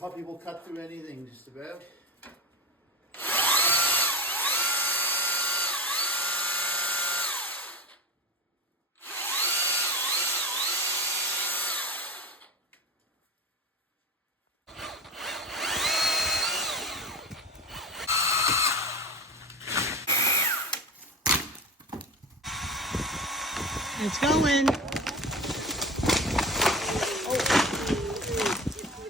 puppy will cut through anything just about. It's going.